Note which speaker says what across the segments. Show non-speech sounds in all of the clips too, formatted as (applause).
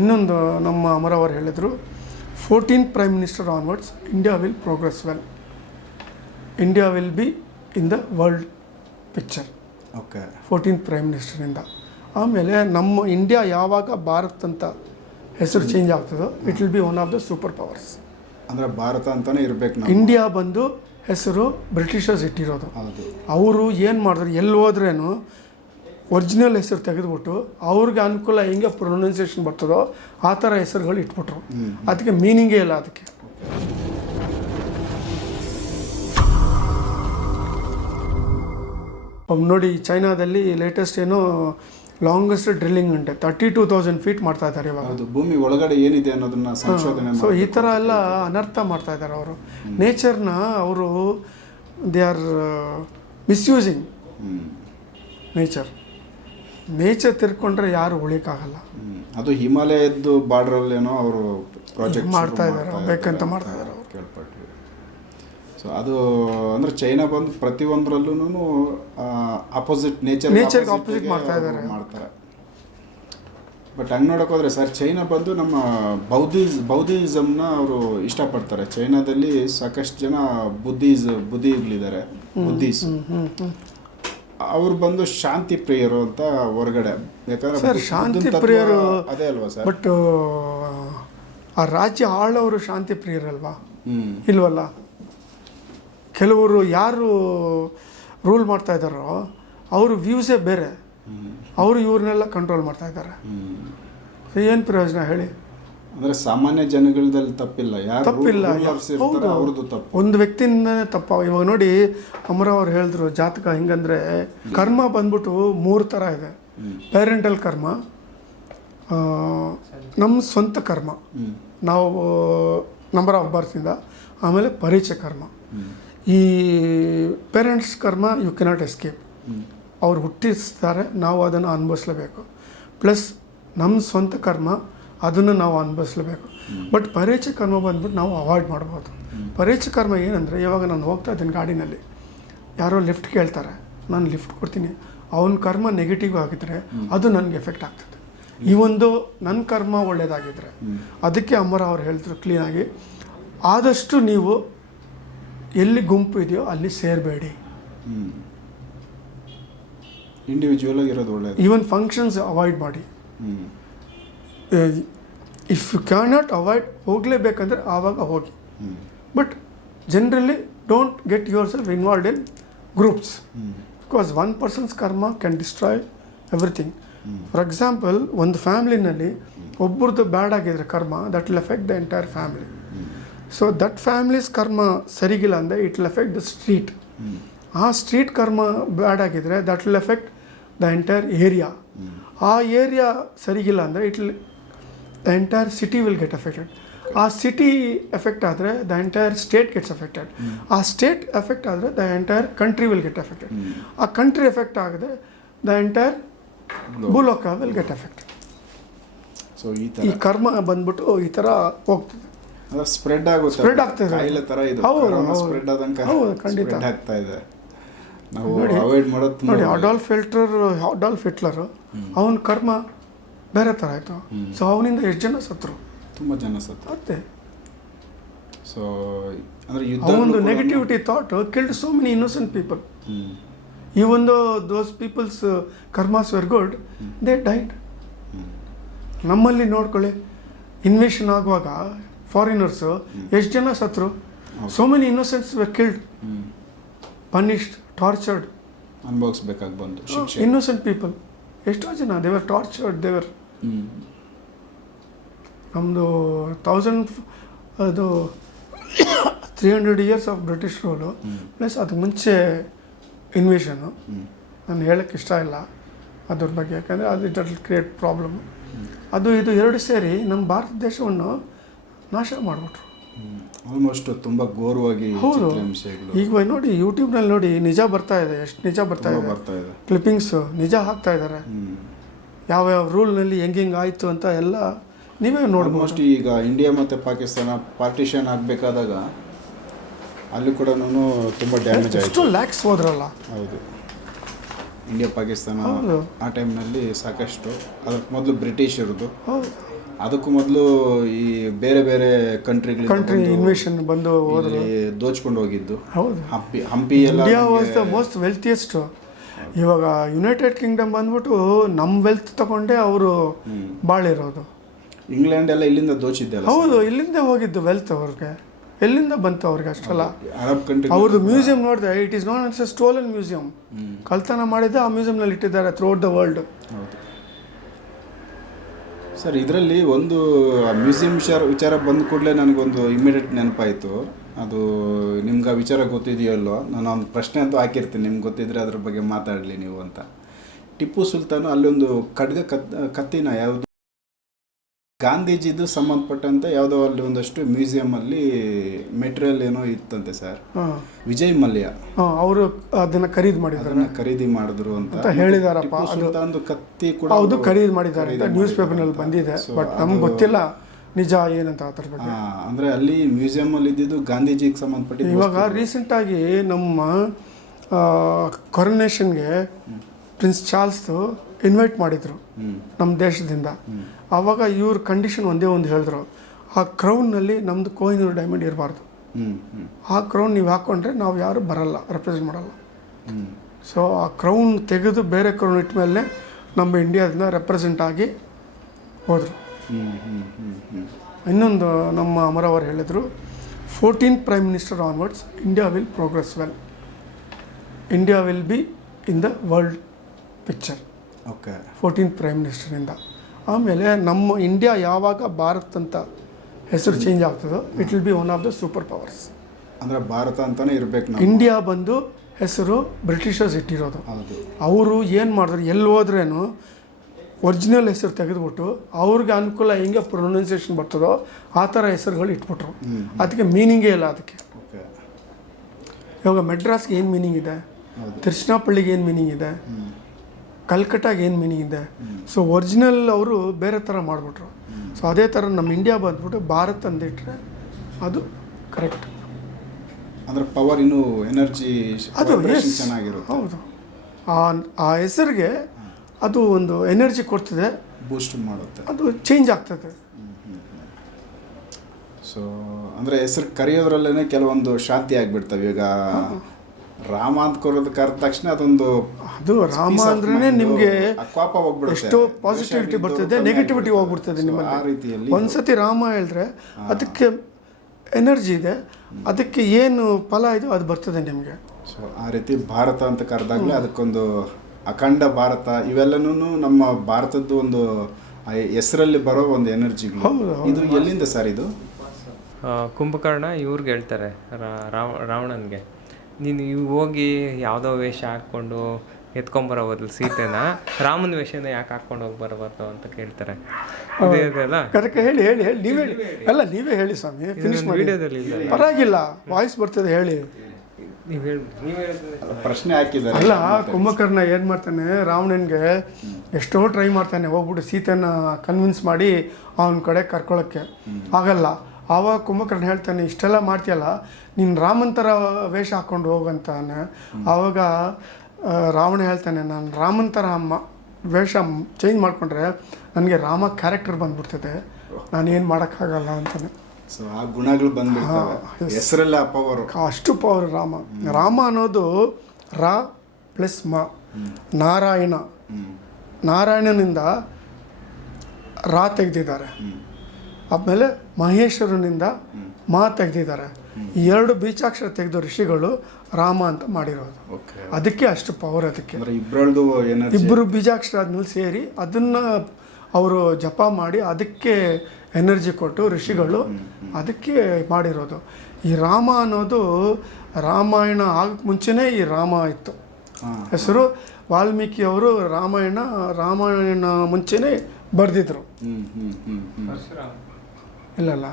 Speaker 1: ಇನ್ನೊಂದು ನಮ್ಮ ಅಮರವರು ಹೇಳಿದರು fourteen prime minister onwards India will progress well. India will be in the world picture.
Speaker 2: Okay.
Speaker 1: Fourteen prime ಮಿನಿಸ್ಟರಿಂದ ಆಮೇಲೆ ನಮ್ಮ ಇಂಡಿಯಾ ಯಾವಾಗ ಭಾರತ್ ಅಂತ ಹೆಸರು change ಆಗ್ತದೋ it will be one of the super powers
Speaker 2: ಅಂದರೆ ಭಾರತ ಅಂತಲೇ ಇರಬೇಕು ನಾವು.
Speaker 1: ಇಂಡಿಯಾ ಬಂದು ಹೆಸರು ಬ್ರಿಟಿಷರ್ಸ್ ಇಟ್ಟಿರೋದು. ಅವರು ಏನು ಮಾಡಿದ್ರು ಎಲ್ಲಿ ಹೋದ್ರೇನು ಒರಿಜಿನಲ್ ಹೆಸರು ತೆಗೆದುಬಿಟ್ಟು ಅವ್ರಿಗೆ ಅನುಕೂಲ ಹೆಂಗೆ ಪ್ರೊನೌನ್ಸಿಯೇಷನ್ ಬರ್ತದೋ ಆ ಥರ ಹೆಸರುಗಳು ಇಟ್ಬಿಟ್ರು. ಅದಕ್ಕೆ ಮೀನಿಂಗೇ ಇಲ್ಲ ಅದಕ್ಕೆ. ನೋಡಿ ಚೈನಾದಲ್ಲಿ ಲೇಟೆಸ್ಟ್ ಏನೋ ಲಾಂಗೆಸ್ಟ್ ಡ್ರಿಲ್ಲಿಂಗ್ ಉಂಟೆ. ತರ್ಟಿ ಟೂ ತೌಸಂಡ್ ಫೀಟ್ ಮಾಡ್ತಾ ಇದ್ದಾರೆ ಇವಾಗ.
Speaker 2: ಭೂಮಿ ಒಳಗಡೆ ಏನಿದೆ ಅನ್ನೋದನ್ನ ಸಂಶೋಧನೆ
Speaker 1: ಸೊ ಈ. ಥರ ಎಲ್ಲ ಅನರ್ಥ ಮಾಡ್ತಾ ಇದ್ದಾರೆ ಅವರು. ನೇಚರ್ನ ಅವರು they are misusing. Nature nature ತಿರ್ಕೊಂಡ್ರೆ ಯಾರು ಉಳಿಯಕ್ಕಾಗಲ್ಲ.
Speaker 2: ಅದು ಹಿಮಾಲಯದ್ದು ಬಾರ್ಡರ್ ಅಲ್ಲೇನೋ ಅವರು ಪ್ರಾಜೆಕ್ಟ್
Speaker 1: ಮಾಡ್ತಾ ಇದ್ದಾರೆ, ಬೇಕಂತ ಮಾಡ್ತಾ ಇದ್ದಾರೆ.
Speaker 2: ಕೇಳ್ಪಟ್ವಿ. ಸೊ ಅದು ಅಂದ್ರೆ ಚೈನಾ ಬಂದು ಪ್ರತಿಯೊಂದರಲ್ಲೂ ಅಪೋಸಿಟ್ ನೇಚರ್
Speaker 1: ನೇಚರ್ ಅಪೋಸಿಟ್ ಮಾಡ್ತಾ ಇದ್ದಾರೆ.
Speaker 2: ಮಾಡ್ತಾರೆ. ಬಟ್ ಹಂಗೆ ನೋಡಕ್ ಹೋದ್ರೆ ಸರ್ ಚೈನಾ ಬಂದು ನಮ್ಮ ಬೌದ್ಧಿಸ್ ಬೌದ್ಧಿಸಮ್ನ ಅವರು ಇಷ್ಟಪಡ್ತಾರೆ. ಚೈನಾದಲ್ಲಿ ಸಾಕಷ್ಟು ಜನ ಬುದ್ಧಿಸ್ ಬುದ್ಧಿಗಳಿದ್ದಾರೆ ಬುದ್ಧಿಸ್. ಅವ್ರು ಬಂದು ಶಾಂತಿ ಪ್ರಿಯರು ಅಂತ ಹೊರಗಡೆ. ಯಾಕಂದ್ರೆ
Speaker 1: ಸರ್, ಶಾಂತಿ ಪ್ರಿಯರು
Speaker 2: ಅದೇ ಅಲ್ವಾ ಸರ್?
Speaker 1: ಬಟ್ ಆ ರಾಜ್ಯ ಆಳವರು ಶಾಂತಿ ಪ್ರಿಯರಲ್ವಾ? ಇಲ್ವಲ್ಲ? ಕೆಲವರು ಯಾರು ರೂಲ್ ಮಾಡ್ತಾ ಇದ್ದಾರೋ ಅವ್ರ ವ್ಯೂಸೇ ಬೇರೆ. ಅವರು ಇವ್ರನ್ನೆಲ್ಲ ಕಂಟ್ರೋಲ್ ಮಾಡ್ತಾ ಇದ್ದಾರೆ. ಏನು ಪ್ರಯೋಜನ ಹೇಳಿ?
Speaker 2: ಅಂದ್ರೆ ಸಾಮಾನ್ಯ ಜನಗಳದಲ್ಲಿ ತಪ್ಪಿಲ್ಲ. ಯಾರು
Speaker 1: ತಪ್ಪಿಲ್ಲ.
Speaker 2: ಅವ್ರದ್ದು ತಪ್ಪು.
Speaker 1: ಒಂದು ವ್ಯಕ್ತಿಯಿಂದನೇ ತಪ್ಪ. ಇವಾಗ ನೋಡಿ ಅಮರ ಅವ್ರು ಹೇಳಿದ್ರು ಜಾತಕ ಹೆಂಗಂದ್ರೆ ಕರ್ಮ ಬಂದ್ಬಿಟ್ಟು ಮೂರು ಥರ ಇದೆ. ಪೇರೆಂಟಲ್ ಕರ್ಮ ನಮ್ಮ ಸ್ವಂತ ಕರ್ಮ. ನಾವು ನಂಬರ್ ಆಫ್ ಬರ್ತಿಂದ ಆಮೇಲೆ ಪರಿಚಯ ಕರ್ಮ. ಈ ಪೇರೆಂಟ್ಸ್ ಕರ್ಮ ಯು ಕೆನಾಟ್ ಎಸ್ಕೇಪ್ ಅವ್ರು ಹುಟ್ಟಿಸ್ತಾರೆ ನಾವು ಅದನ್ನು ಅನುಭವಿಸ್ಲೇಬೇಕು. ಪ್ಲಸ್ ನಮ್ಮ ಸ್ವಂತ ಕರ್ಮ ಅದನ್ನು ನಾವು ಅನುಭವಿಸ್ಲೇಬೇಕು. ಬಟ್ ಪರೇಚ ಕರ್ಮ ಬಂದ್ಬಿಟ್ಟು ನಾವು ಅವಾಯ್ಡ್ ಮಾಡ್ಬೋದು. ಪರೇಚ ಕರ್ಮ ಏನಂದರೆ ಇವಾಗ ನಾನು ಹೋಗ್ತಾ ಇದ್ದೀನಿ ಗಾಡಿನಲ್ಲಿ. ಯಾರೋ ಲಿಫ್ಟ್ ಕೇಳ್ತಾರೆ ನಾನು ಲಿಫ್ಟ್ ಕೊಡ್ತೀನಿ. ಅವನ ಕರ್ಮ ನೆಗೆಟಿವ್ ಆಗಿದ್ರೆ ಅದು ನನಗೆ ಎಫೆಕ್ಟ್ ಆಗ್ತದೆ. ಈ ಒಂದು ನನ್ನ ಕರ್ಮ ಒಳ್ಳೆಯದಾಗಿದ್ದರೆ ಅದಕ್ಕೆ ಅಮ್ಮರ ಅವ್ರು ಹೇಳಿದ್ರು ಕ್ಲೀನಾಗಿ ಆದಷ್ಟು ನೀವು ಎಲ್ಲಿ ಗುಂಪು ಇದೆಯೋ ಅಲ್ಲಿ ಸೇರಬೇಡಿ.
Speaker 2: ಇಂಡಿವಿಜುವಲ್ ಆಗಿರೋದು ಒಳ್ಳೇದು.
Speaker 1: ಈವನ್ ಫಂಕ್ಷನ್ಸ್ ಅವಾಯ್ಡ್ ಮಾಡಿ. ಇಫ್ ಯು ನಾಟ್ ಅವಾಯ್ಡ್ ಹೋಗಲೇಬೇಕಂದ್ರೆ ಆವಾಗ ಹೋಗಿ. But generally don't get yourself involved in groups because one person's karma can destroy everything for example ಒಂದು ಫ್ಯಾಮ್ಲಿನಲ್ಲಿ ಒಬ್ಬರದ್ದು ಬ್ಯಾಡ್ ಆಗಿದ್ರೆ karma that will effect the entire family so that family's karma ಸರಿಗಿಲ್ಲ ಅಂದರೆ it will effect the street ಆ street karma bad ಆಗಿದ್ರೆ that will effect the entire area ಆ area ಸರಿಗಿಲ್ಲ ಅಂದರೆ it will the entire city will get effected ಆ city effect ಆದರೆ the entire state gets effected ಆ state effect ಆದರೆ the entire country will get effected ಆ country effect ಆಗದೆ the entire ಭೂಲೋಕ will get effected
Speaker 2: so ಈ
Speaker 1: ಕರ್ಮ ಬಂದ್ಬಿಟ್ಟು ಈ ಥರ ಹೋಗ್ತದೆ.
Speaker 2: ಸ್ಪ್ರೆಡ್ ಆಗುತ್ತೆ
Speaker 1: ಸ್ಪ್ರೆಡ್ ಆಗ್ತದೆ.
Speaker 2: ಕಾಯಿಲೆ ಥರ ಇದು.
Speaker 1: ಹೌದು.
Speaker 2: ಸ್ಪ್ರೆಡ್ ಆದಂಗೆ
Speaker 1: ಹೌದು, ಖಂಡಿತ.
Speaker 2: ಆಗ್ತಾ ಇದೆ. ನಾವು
Speaker 1: ನೋಡಿ,
Speaker 2: ಅವಾಯ್ಡ್ ಮಾಡೋದು
Speaker 1: ನೋಡಿ. ಅಡಾಲ್ಫ್ ಹಿಟ್ಲರ್ ಅಡಾಲ್ಫ್ ಹಿಟ್ಲರ್ ಅವನ ಕರ್ಮ ಬೇರೆ ಥರ ಆಯಿತು. ಸೊ ಅವನಿಂದ ಎಷ್ಟು ಜನ ಸತ್ರು?
Speaker 2: ತುಂಬ ಜನ ಸತ್ತು
Speaker 1: ಮತ್ತೆ?
Speaker 2: ಸೊ ಅಂದರೆ
Speaker 1: ಅವೊಂದು negativity thought killed so many innocent people ಈ ಒಂದು those peoples karmas were good they died ನಮ್ಮಲ್ಲಿ ನೋಡ್ಕೊಳ್ಳಿ ಇನ್ವೇಷನ್ ಆಗುವಾಗ ಫಾರಿನರ್ಸು ಎಷ್ಟು ಜನ ಸತ್ರು? So many innocents were killed punished tortured
Speaker 2: ಅನುಭವಿಸ್ಬೇಕಾಗಿ ಬಂತು ಶಿಕ್ಷೆ.
Speaker 1: ಇನ್ನೋಸೆಂಟ್ ಪೀಪಲ್ ಎಷ್ಟೋ ಜನ ದೇವರ್ ಟಾರ್ಚರ್ಡ್ ದೇವರ್ ನಮ್ಮದು ತೌಸಂಡ್ ಅದು three hundred years of British rule plus ಅದು ಮುಂಚೆ ಇನ್ವೇಷನು ನಾನು ಹೇಳೋಕ್ಕೆ ಇಷ್ಟ ಇಲ್ಲ ಅದ್ರ ಬಗ್ಗೆ ಯಾಕಂದರೆ ಅದು ಇಟ್ ಕ್ರಿಯೇಟ್ ಪ್ರಾಬ್ಲಮ್ ಅದು ಇದು ಎರಡು ಸೇರಿ ನಮ್ಮ ಭಾರತ ದೇಶವನ್ನು ನಾಶ ಮಾಡಿಬಿಟ್ರು.
Speaker 2: ಆಲ್ಮೋಸ್ಟ್ ತುಂಬ ಗೋರವಾಗಿ
Speaker 1: ಹೌದು. ಈಗ ನೋಡಿ ಯೂಟ್ಯೂಬ್ನಲ್ಲಿ ನೋಡಿ ನಿಜ ಬರ್ತಾ ಇದೆ ಎಷ್ಟು ನಿಜ ಬರ್ತಾ ಇದೆ. ಕ್ಲಿಪ್ಪಿಂಗ್ಸು ನಿಜ ಹಾಕ್ತಾ ಇದ್ದಾರೆ. ಯಾವ್ಯಾವ ರೂಲ್ನಲ್ಲಿ ಹೆಂಗೆ ಹೆಂಗೆ ಆಯಿತು ಅಂತ ಎಲ್ಲ ನೀವೇ ನೋಡ್ಬೋದು.
Speaker 2: ಮೋಸ್ಟ್ ಈಗ ಇಂಡಿಯಾ ಮತ್ತೆ ಪಾಕಿಸ್ತಾನ ಪಾರ್ಟಿಷನ್ ಆಗಬೇಕಾದಾಗ ಅಲ್ಲಿ ಕೂಡ ತುಂಬ ಡ್ಯಾಮೇಜ್ ಆಯಿತು.
Speaker 1: ಲ್ಯಾಕ್ಸ್ ಹೋದ್ರಲ್ಲ.
Speaker 2: ಹೌದು. ಇಂಡಿಯಾ ಪಾಕಿಸ್ತಾನ ಆ ಟೈಮ್ನಲ್ಲಿ ಸಾಕಷ್ಟು ಅದಕ್ಕೆ ಮೊದಲು ಬ್ರಿಟಿಷ್
Speaker 1: ಇರೋದು.
Speaker 2: ಅದಕ್ಕೂ ಮೊದಲು ಈ ಬೇರೆ ಬೇರೆ ಕಂಟ್ರಿಗಳು
Speaker 1: ಕಂಟ್ರಿ ಇನ್ವೇಷನ್ ಬಂದು
Speaker 2: ದೋಚ್ಕೊಂಡು ಹೋಗಿದ್ದು.
Speaker 1: ಹೌದು.
Speaker 2: ಹಂಪಿ ಹಂಪಿ ಎಲ್ಲ
Speaker 1: India was the most wealthiest ಇವಾಗ ಯುನೈಟೆಡ್ ಕಿಂಗ್ಡಮ್ ಬಂದ್ಬಿಟ್ಟು ನಮ್ಮ ವೆಲ್ತ್ ತಗೊಂಡೇ ಅವರು ಬಾಳಿರೋದು
Speaker 2: ಇಂಗ್ಲೆಂಡ್ ಎಲ್ಲ ಇಲ್ಲಿಂದ ದೋಚಿದ್ದೆ
Speaker 1: ಹೌದು ಇಲ್ಲಿಂದ ಹೋಗಿದ್ದು ವೆಲ್ತ್ ಅವ್ರಿಗೆ. ಎಲ್ಲಿಂದ ಬಂತು ಅವ್ರಿಗೆ ಅಷ್ಟಲ್ಲ.
Speaker 2: ಅರಬ್ ಕಂಟ್ರಿ
Speaker 1: ಅವ್ರದ್ದು ಮ್ಯೂಸಿಯಂ ನೋಡಿದೆ it is not an stolen museum ಕಳ್ತನ ಮಾಡಿದ್ದೆ ಆ ಮ್ಯೂಸಿಯಂನಲ್ಲಿ ಇಟ್ಟಿದ್ದಾರೆ ಥ್ರೂಟ್ ದ ವರ್ಲ್ಡ್
Speaker 2: ಸರ್ ಇದರಲ್ಲಿ ಒಂದು ಮ್ಯೂಸಿಯಂ ವಿಚಾರ ವಿಚಾರ ಬಂದ ಕೂಡಲೇ ನನಗೊಂದು ಇಮಿಡಿಯೇಟ್ ನೆನಪಾಯಿತು. ಅದು ನಿಮ್ಗೆ ಆ ವಿಚಾರ ಗೊತ್ತಿದೆಯಲ್ಲೋ? ನಾನು ಒಂದು ಪ್ರಶ್ನೆ ಅಂತೂ ಹಾಕಿರ್ತೀನಿ. ನಿಮ್ಗೆ ಗೊತ್ತಿದ್ರೆ ಅದ್ರ ಬಗ್ಗೆ ಮಾತಾಡಲಿ ನೀವು ಅಂತ. ಟಿಪ್ಪು ಸುಲ್ತಾನು ಅಲ್ಲೊಂದು ಖಡ್ಗ ಕತ್ ಕತ್ತಿನ ಯಾವುದು? ಗಾಂಧೀಜಿದು ಸಂಬಂಧಪಟ್ಟಂತೆ ಯಾವುದೋ ಅಲ್ಲಿ ಒಂದಷ್ಟು ಮ್ಯೂಸಿಯಮಲ್ಲಿ ಮೆಟೀರಿಯಲ್ ಏನೋ ಇತ್ತಂತೆ ಸರ್. ವಿಜಯ್ ಮಲ್ಯ.
Speaker 1: ಅವರು ಅದನ್ನ ಖರೀದಿ
Speaker 2: ಮಾಡಿದ್ರು ಖರೀದಿ ಮಾಡಿದ್ರು ಅಂತ.
Speaker 1: ಹೇಳಿದಾರಪ್ಪ, ಅದು-
Speaker 2: ಕತ್ತಿ ಕೂಡ
Speaker 1: ಹೌದು ಖರೀದಿ ಮಾಡಿದ್ದಾರೆ ನ್ಯೂಸ್. ಪೇಪರ್ನಲ್ಲಿ ಬಂದಿದೆ. ಬಟ್ ನಮ್ಗೆ ಗೊತ್ತಿಲ್ಲ. ನಿಜ ಏನಂತ ಅದ್ರ ಬಗ್ಗೆ?
Speaker 2: ಆ, ಅಂದ್ರೆ ಅಲ್ಲಿ ಮ್ಯೂಸಿಯಂ ಅಲ್ಲಿ ಇದ್ದಿದ್ದು ಗಾಂಧೀಜಿಗೆ ಸಂಬಂಧಪಟ್ಟ
Speaker 1: ಇವಾಗ
Speaker 2: ರೀಸೆಂಟ್
Speaker 1: ರೀಸೆಂಟಾಗಿ ನಮ್ಮ ಕೊರನೇಷನ್ಗೆ ಪ್ರಿನ್ಸ್ ಚಾರ್ಲ್ಸ್ದು ಇನ್ವೈಟ್ ಮಾಡಿದರು ನಮ್ಮ ದೇಶದಿಂದ. ಆವಾಗ ಇವ್ರ ಕಂಡೀಷನ್ ಒಂದೇ ಒಂದು ಹೇಳಿದ್ರು. ಆ ಕ್ರೌನ್ನಲ್ಲಿ ನಮ್ಮದು ಕೋಹಿನೂರು ಡೈಮಂಡ್ ಇರಬಾರ್ದು. ಆ ಕ್ರೌನ್ ನೀವು ಹಾಕ್ಕೊಂಡ್ರೆ ನಾವು ಯಾರು ಬರಲ್ಲ ರೆಪ್ರೆಸೆಂಟ್ ಮಾಡಲ್ಲ. ಸೊ ಆ ಕ್ರೌನ್ ತೆಗೆದು ಬೇರೆ ಕ್ರೌನ್ ಇಟ್ಟ ಮೇಲೆ ನಮ್ಮ ಇಂಡಿಯಾದಿಂದ ರೆಪ್ರೆಸೆಂಟ್ ಆಗಿ ಹೋದರು. ಇನ್ನೊಂದು ನಮ್ಮ ಅಮರವರು ಹೇಳಿದರು fourteen prime minister onwards India will progress well India will be in the world picture
Speaker 2: okay
Speaker 1: fourteen prime ಮಿನಿಸ್ಟರ್ನಿಂದ ಆಮೇಲೆ ನಮ್ಮ ಇಂಡಿಯಾ ಯಾವಾಗ ಭಾರತ್ ಅಂತ ಹೆಸರು change ಆಗ್ತದೋ it will be one of the super powers
Speaker 2: ಅಂದರೆ ಭಾರತ ಅಂತಲೇ ಇರಬೇಕು
Speaker 1: ಇಂಡಿಯಾ ಬಂದು ಹೆಸರು ಬ್ರಿಟಿಷರ್ಸ್ ಇಟ್ಟಿರೋದು. ಅವರು ಏನು ಮಾಡಿದ್ರು ಎಲ್ಲಿ ಹೋದ್ರೇನು ಒರಿಜಿನಲ್ ಹೆಸರು ತೆಗೆದುಬಿಟ್ಟು ಅವ್ರಿಗೆ ಅನುಕೂಲ ಹೆಂಗೆ ಪ್ರೊನೌನ್ಸಿಯೇಷನ್ ಬರ್ತದೋ ಆ ಥರ ಹೆಸರುಗಳು ಇಟ್ಬಿಟ್ರು. ಅದಕ್ಕೆ ಮೀನಿಂಗೇ ಇಲ್ಲ ಅದಕ್ಕೆ. ಇವಾಗ ಮೆಡ್ರಾಸ್ಗೆ ಏನು ಮೀನಿಂಗ್ ಇದೆ? ತಿರುಚನಾಪಳ್ಳಿಗೆ ಏನು ಮೀನಿಂಗ್ ಇದೆ? ಕಲ್ಕಟ್ಟಾಗ ಏನು ಮೀನಿಂಗ್ ಇದೆ? ಸೊ ಒರಿಜಿನಲ್ ಅವರು ಬೇರೆ ಥರ ಮಾಡಿಬಿಟ್ರು. ಸೊ ಅದೇ ಥರ ನಮ್ಮ ಇಂಡಿಯಾ ಬಂದ್ಬಿಟ್ಟು ಭಾರತ್ ಅಂದಿಟ್ರೆ ಅದು ಕರೆಕ್ಟ್
Speaker 2: ಅಂದ್ರೆ ಪವರ್ ಇನ್ನು ಎನರ್ಜಿ
Speaker 1: ಅದು.
Speaker 2: ಚೆನ್ನಾಗಿರುತ್ತೆ.
Speaker 1: ಹೌದು. ಆ ಆ ಹೆಸರಿಗೆ ಅದು ಒಂದು ಎನರ್ಜಿ ಕೊಡ್ತದೆ.
Speaker 2: ಬೂಸ್ಟ್ ಮಾಡುತ್ತೆ.
Speaker 1: ಅದು ಚೇಂಜ್ ಆಗ್ತದೆ.
Speaker 2: ಸೊ ಅಂದರೆ ಹೆಸರು ಕರೆಯೋದ್ರಲ್ಲೇ ಕೆಲವೊಂದು ಶಾಂತಿ ಆಗಿಬಿಡ್ತವೆ. ಈಗ ರಾಮ ಅಂತ ಕರೆದ ಕರೆದ ತಕ್ಷಣ ಅದೊಂದು
Speaker 1: ಅದು ರಾಮ ಅಂದ್ರೆ ನಿಮಗೆ
Speaker 2: ಕೋಪ ಹೋಗ್ಬಿಡುತ್ತೆ.
Speaker 1: ಎಷ್ಟೋ ಪಾಸಿಟಿವಿಟಿ ಬರ್ತದೆ ನೆಗೆಟಿವಿಟಿ. ಹೋಗ್ಬಿಡ್ತದೆ ನಿಮ್ಮ
Speaker 2: ಆ ರೀತಿಯಲ್ಲಿ
Speaker 1: ಒಂದ್ಸತಿ ರಾಮ ಹೇಳಿದ್ರೆ ಅದಕ್ಕೆ ಎನರ್ಜಿ ಇದೆ. ಅದಕ್ಕೆ ಏನು ಫಲ ಇದೆ ಅದು ಬರ್ತದೆ ನಿಮಗೆ.
Speaker 2: ಸೊ ಆ ರೀತಿ ಭಾರತ ಅಂತ ಕರೆದಾಗಲೇ ಅದಕ್ಕೊಂದು ಅಖಂಡ ಭಾರತ ಇವೆಲ್ಲನೂ ನಮ್ಮ ಭಾರತದ್ದು ಒಂದು ಹೆಸರಲ್ಲಿ ಬರೋ ಒಂದು ಎನರ್ಜಿಗಳು. ಇದು ಎಲ್ಲಿಂದ ಸರ್ ಇದು?
Speaker 3: ಕುಂಭಕರ್ಣ ಇವ್ರಿಗೆ ಹೇಳ್ತಾರೆ ರಾ- ರಾವ ರಾವಣನ್ಗೆ. ನೀನು ಇವು ಹೋಗಿ ಯಾವುದೋ ವೇಷ ಹಾಕ್ಕೊಂಡು ಎತ್ಕೊಂಬರೋ ಬದಲು ಸೀತೆನ ರಾಮನ ವೇಷನ ಯಾಕೆ ಹಾಕ್ಕೊಂಡು ಹೋಗಿ ಬರಬಾರ್ದು ಅಂತ ಕೇಳ್ತಾರೆ.
Speaker 1: ಕರೆಕ್ಟ್ ಹೇಳಿ ಹೇಳಿ ಹೇಳಿ ನೀವೇ ಹೇಳಿ. ಅಲ್ಲ ನೀವೇ ಹೇಳಿ ಸ್ವಾಮಿ ಫಿನಿಶ್
Speaker 3: ವಿಡಿಯೋದಲ್ಲಿ
Speaker 1: ಪರವಾಗಿಲ್ಲ ವಾಯ್ಸ್ ಬರ್ತದೆ ಹೇಳಿ.
Speaker 3: ನೀವು ಹೇಳಿ ನೀವು ಹೇಳಿದ್ರೆ
Speaker 2: ಪ್ರಶ್ನೆ ಹಾಕಿದ್ದಾರೆ.
Speaker 1: ಅಲ್ಲ ಕುಂಭಕರ್ಣ ಏನು ಮಾಡ್ತಾನೆ? ರಾವಣನಿಗೆ ಎಷ್ಟೋ ಟ್ರೈ ಮಾಡ್ತಾನೆ. ಹೋಗ್ಬಿಟ್ಟು ಸೀತೆನ ಕನ್ವಿನ್ಸ್ ಮಾಡಿ ಅವನ ಕಡೆ ಕರ್ಕೊಳ್ಳೋಕ್ಕೆ ಆಗಲ್ಲ. ಆವಾಗ ಕುಂಭಕರ್ಣ ಹೇಳ್ತಾನೆ ಇಷ್ಟೆಲ್ಲ ಮಾಡ್ತೀಯಲ್ಲ ನೀನು ರಾಮಂತರ ಥರ ವೇಷ ಹಾಕ್ಕೊಂಡು ಹೋಗಂತಾನೆ. ಆವಾಗ ರಾವಣ ಹೇಳ್ತಾನೆ ನಾನು ರಾಮನ್ ಅಮ್ಮ ಮ ವೇಷ ಚೇಂಜ್ ಮಾಡಿಕೊಂಡ್ರೆ ನನಗೆ ರಾಮ ಕ್ಯಾರೆಕ್ಟರ್ ಬಂದ್ಬಿಡ್ತದೆ. ನಾನೇನು ಏನು ಮಾಡೋಕ್ಕಾಗಲ್ಲ ಅಂತಾನೆ.
Speaker 2: ಸೊ ಆ ಗುಣಗಳು ಬಂದ್ಬಿಡ್ತವೆ. ಹೆಸರಲ್ಲ ಪವರು
Speaker 1: ಅಷ್ಟು ಪವರ್ ರಾಮ. ರಾಮ ಅನ್ನೋದು ರಾ ಪ್ಲಸ್ ಮ. ನಾರಾಯಣ. ನಾರಾಯಣನಿಂದ ರಾ ತೆಗೆದಿದ್ದಾರೆ. ಆಮೇಲೆ ಮಹೇಶ್ವರನಿಂದ ಮಾ ತೆಗೆದಿದ್ದಾರೆ. ಈ ಎರಡು ಬೀಜಾಕ್ಷರ ತೆಗೆದು ಋಷಿಗಳು ರಾಮ ಅಂತ ಮಾಡಿರೋದು. ಅದಕ್ಕೆ ಅಷ್ಟು ಪವರ್ ಅದಕ್ಕೆ. ಇಬ್ಬರು ಬೀಜಾಕ್ಷರ ಆದ್ಮೇಲೆ ಸೇರಿ ಅದನ್ನು ಅವರು ಜಪ ಮಾಡಿ ಅದಕ್ಕೆ ಎನರ್ಜಿ ಕೊಟ್ಟು ಋಷಿಗಳು ಅದಕ್ಕೆ ಮಾಡಿರೋದು. ಈ ರಾಮ ಅನ್ನೋದು ರಾಮಾಯಣ ಆಗಕ್ಕೆ ಮುಂಚೆನೇ ಈ ರಾಮ ಇತ್ತು. ಹೆಸರು ವಾಲ್ಮೀಕಿ ಅವರು ರಾಮಾಯಣ ರಾಮಾಯಣ ಮುಂಚೆನೇ ಬರೆದಿದ್ರು.
Speaker 2: ಹ್ಮ್ ಹ್ಮ್ ಹ್ಮ್ ಹ್ಮ್.
Speaker 1: ಇಲ್ಲಲ್ಲ.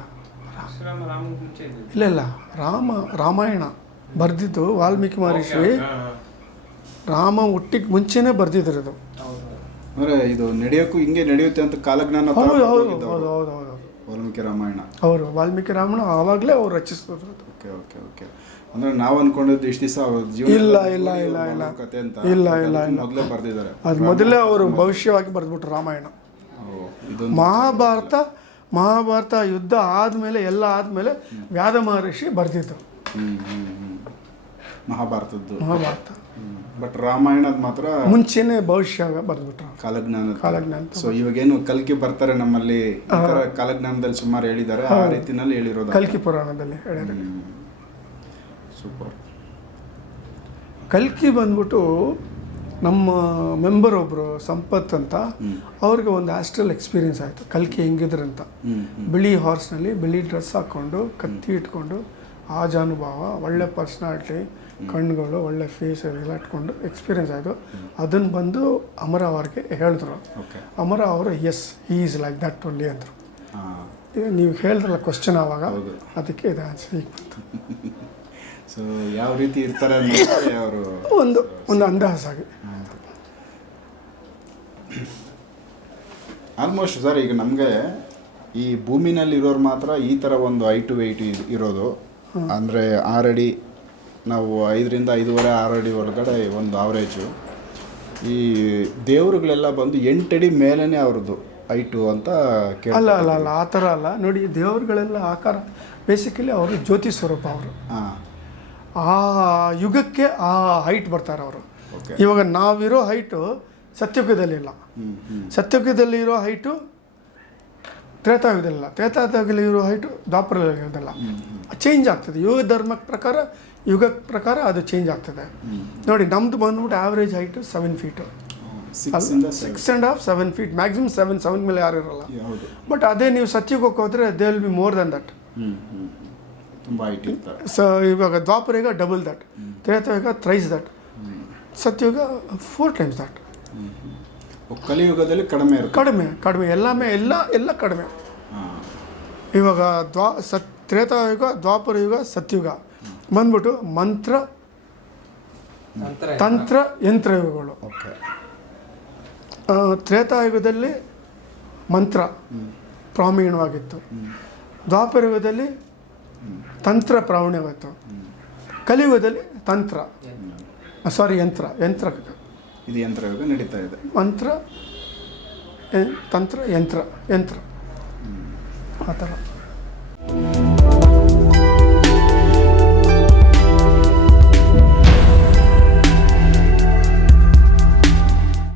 Speaker 1: ಇಲ್ಲ ಇಲ್ಲ ರಾಮ ರಾಮಾಯಣ ಬರೆದಿದ್ದು ವಾಲ್ಮೀಕಿ ಮಹರ್ಷಿ. ರಾಮ ಹುಟ್ಟಿಗೆ ಮುಂಚೆನೇ ಬರೆದಿದ್ರು ಇದು.
Speaker 3: ಹೌದು.
Speaker 2: ಅಂದ್ರೆ ಇದು ನಡೆಯೋಕ್ಕೂ ಹಿಂಗೆ ನಡೆಯುತ್ತೆ ಅಂತ ಕಾಲಜ್ಞಾನ
Speaker 1: ಹೌದು ಹೌದು ಹೌದು ಹೌದು.
Speaker 2: ವಾಲ್ಮೀಕಿ ರಾಮಾಯಣ.
Speaker 1: ಅವರು ವಾಲ್ಮೀಕಿ ರಾಮಾಯಣ ಆವಾಗಲೇ ಅವ್ರು ರಚಿಸಿದ್ರು ಅದು.
Speaker 2: Okay okay okay. ಅಂದ್ರೆ ನಾವು ಅನ್ಕೊಂಡಿದ್ದು ಇಷ್ಟು ದಿವಸ
Speaker 1: ಇಲ್ಲ, ಇಲ್ಲ, ಇಲ್ಲ, ಇಲ್ಲ.
Speaker 2: ಕತೆ ಅಂತ
Speaker 1: ಇಲ್ಲ, ಇಲ್ಲ, ಇಲ್ಲ.
Speaker 2: ಮೊದಲೇ ಬರೆದಿದ್ದಾರೆ.
Speaker 1: ಅದು ಮೊದಲೇ ಅವರು ಭವಿಷ್ಯವಾಗಿ ಬರೆದ್ಬಿಟ್ರು ರಾಮಾಯಣ.
Speaker 2: ಓ, ಇದೊಂದು
Speaker 1: ಮಹಾಭಾರತ ಮಹಾಭಾರತ ಯುದ್ಧ ಆದಮೇಲೆ ಎಲ್ಲ ಆದಮೇಲೆ ವ್ಯಾದ ಮಹರ್ಷಿ
Speaker 2: ಹ್ಮ್. ಮಹಾಭಾರತದ್ದು.
Speaker 1: ಮಹಾಭಾರತ.
Speaker 2: ಬಟ್ ರಾಮಾಯಣದ ಮಾತ್ರ
Speaker 1: ಮುಂಚೆನೆ ಭವಿಷ್ಯ ಬರೆದ್ಬಿಟ್ರು.
Speaker 2: ಕಾಲಜ್ಞಾನ
Speaker 1: ಕಾಲಜ್ಞಾನ
Speaker 2: ಸೊ ಇವಾಗೇನು ಕಲ್ಕಿ ಬರ್ತಾರೆ ನಮ್ಮಲ್ಲಿ ಕಾಲಜ್ಞಾನದಲ್ಲಿ ಸುಮಾರು ಹೇಳಿದ್ದಾರೆ ಆ ರೀತಿನಲ್ಲಿ ಹೇಳಿರೋದು.
Speaker 1: ಕಲ್ಕಿ ಪುರಾಣದಲ್ಲಿ
Speaker 2: ಸೂಪರ್
Speaker 1: ಕಲ್ಕಿ ಬಂದ್ಬಿಟ್ಟು ನಮ್ಮ ಮೆಂಬರ್ ಒಬ್ಬರು ಸಂಪತ್ ಅಂತ ಅವ್ರಿಗೆ ಒಂದು ಆಸ್ಟ್ರಲ್ ಎಕ್ಸ್ಪೀರಿಯನ್ಸ್ ಆಯಿತು ಕಲ್ಕಿ ಹೆಂಗಿದ್ರಂತ. ಬಿಳಿ ಹಾರ್ಸ್ನಲ್ಲಿ ಬಿಳಿ ಡ್ರೆಸ್ ಹಾಕ್ಕೊಂಡು ಕತ್ತಿ ಇಟ್ಕೊಂಡು ಆಜಾನುಭಾವ ಒಳ್ಳೆ ಪರ್ಸ್ನಾಲಿಟಿ ಕಣ್ಣುಗಳು ಒಳ್ಳೆ ಫೇಸ್ ಎಲ್ಲ ಇಟ್ಕೊಂಡು ಎಕ್ಸ್ಪೀರಿಯನ್ಸ್ ಆಯಿತು. ಅದನ್ನು ಬಂದು ಅಮರ ಅವ್ರಿಗೆ ಹೇಳಿದ್ರು. ಅಮರ ಅವರು yes he is like that only ಅಂದರು. ನೀವು ಹೇಳಿದ್ರಲ್ಲ ಕ್ವಶನ್ ಆವಾಗ ಅದಕ್ಕೆ ಇದು ಆನ್ಸರ್
Speaker 2: ಸೊ (laughs) ಯಾವ ರೀತಿ ಇರ್ತಾರೆ ಅವರು
Speaker 1: ಒಂದು ಒಂದು ಅಂದಾಜಾಗಿ
Speaker 2: ಆಲ್ಮೋಸ್ಟ್ ಸರ್ ಈಗ ನಮಗೆ ಈ ಭೂಮಿನಲ್ಲಿ ಇರೋರು ಮಾತ್ರ ಈ ಥರ ಒಂದು ಐ ಟು ವೆಯ್ಟ್ ಇರೋದು. ಅಂದರೆ ಆರಡಿ ನಾವು ಐದರಿಂದ ಐದೂವರೆ ಆರು ಅಡಿ ಒಳಗಡೆ ಒಂದು ಆವ್ರೇಜು ಈ ದೇವರುಗಳೆಲ್ಲ ಬಂದು ಎಂಟಡಿ ಮೇಲೇ ಅವ್ರದ್ದು ಐಟು ಅಂತ ಕೇಳ
Speaker 1: ಅಲ್ಲ ಅಲ್ಲ ಅಲ್ಲ ಆ ಥರ ಅಲ್ಲ. ನೋಡಿ ದೇವರುಗಳೆಲ್ಲ ಆಕಾರ ಬೇಸಿಕಲಿ ಅವರು ಜ್ಯೋತಿ ಸ್ವರೂಪ ಅವರು. ಆ ಯುಗಕ್ಕೆ ಆ ಹೈಟ್ ಬರ್ತಾರೆ ಅವರು. ಇವಾಗ ನಾವಿರೋ ಹೈಟು ಸತ್ಯುಗದಲ್ಲಿಲ್ಲ ಸತ್ಯಯುಗದಲ್ಲಿ ಇರೋ ಹೈಟು ತ್ರೇತಾಯುಗದಲ್ಲಿಲ್ಲ ತ್ರೇತಾಯುಗದಲ್ಲಿ ಇರೋ ಹೈಟು ದ್ವಾಪರದಲ್ಲಿರೋದಲ್ಲ ಚೇಂಜ್ ಆಗ್ತದೆ. ಯೋಗ ಧರ್ಮಕ್ಕೆ ಪ್ರಕಾರ ಯುಗ ಪ್ರಕಾರ ಅದು ಚೇಂಜ್ ಆಗ್ತದೆ. ನೋಡಿ ನಮ್ಮದು ಬಂದ್ಬಿಟ್ಟು average height seven feet six and half seven feet maximum seven seven ಮೇಲೆ ಯಾರು ಇರಲ್ಲ. ಬಟ್ ಅದೇ ನೀವು ಸತ್ಯುಗಕ್ಕೆ ಹೋದರೆ they will be more than that so ಇವಾಗ Dwaparayuga double that Tretayuga thrice that Satyuga four times that
Speaker 2: ಕಲಿಯುಗದಲ್ಲಿ ಕಡಿಮೆ
Speaker 1: ಕಡಿಮೆ ಕಡಿಮೆ. ಎಲ್ಲಾಮೆ ಎಲ್ಲ ಎಲ್ಲ ಕಡಿಮೆ. ಇವಾಗ ದ್ವಾ ಸತ್ ತ್ರೇತಾಯುಗ ದ್ವಾಪರ ಯುಗ ಸತ್ಯುಗ. ಬಂದ್ಬಿಟ್ಟು ಮಂತ್ರ ತಂತ್ರ ಯಂತ್ರಯುಗಗಳು ತ್ರೇತಾಯುಗದಲ್ಲಿ ಮಂತ್ರ ಪ್ರಾವೀಣವಾಗಿತ್ತು ದ್ವಾಪರ ಯುಗದಲ್ಲಿ ತಂತ್ರ ಪ್ರಾವೀಣ್ಯವಾಯಿತು ಕಲಿಯುಗದಲ್ಲಿ ತಂತ್ರ. ಸಾರಿ ಯಂತ್ರ. ಯಂತ್ರ.
Speaker 2: ಇದು ಯಂತ್ರಯುಗ ನಡೀತಾ ಇದೆ.
Speaker 1: ಮಂತ್ರ ತಂತ್ರ ಯಂತ್ರ. ಯಂತ್ರ. ಆ ಥರ.